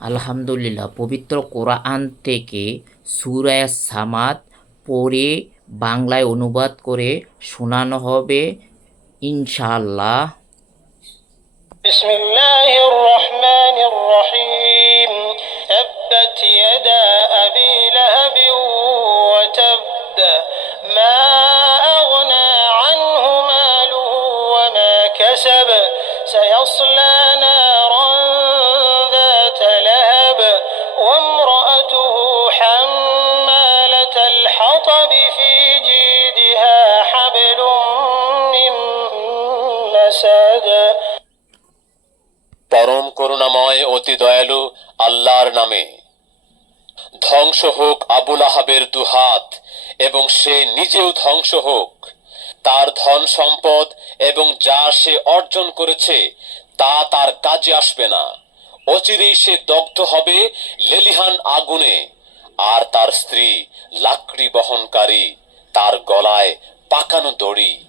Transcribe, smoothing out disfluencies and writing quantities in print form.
আলহামদুলিল্লাহ, পবিত্র কোরআন থেকে সূরা সামাদ পড়ে বাংলায় অনুবাদ করে শোনানো হবে ইনশাআল্লাহ। বিসমিল্লাহির রহমানির রহিম। তাব্বাত ইয়াদা আবি লাহাব ওয়া তাব মা আগনা আনহু মালুহু ওয়া মা কাসাব সায়াসলা নারান ذات لهب وامرأته حمالة الحطب في جيدها حبل من مسد। পরম করুণাময় অতি দয়ালু আল্লাহর নামে। ধ্বংস হোক আবুল আহাবের দুহাত এবং সে নিজেও ধ্বংস হোক। তার ধন সম্পদ এবং যা সে অর্জন করেছে তা তার কাজে আসবে না। অচিরেই সে দগ্ধ হবে লেলিহান আগুনে। আর তার স্ত্রী লাকড়ি বহনকারী, তার গলায় পাকানো দড়ি।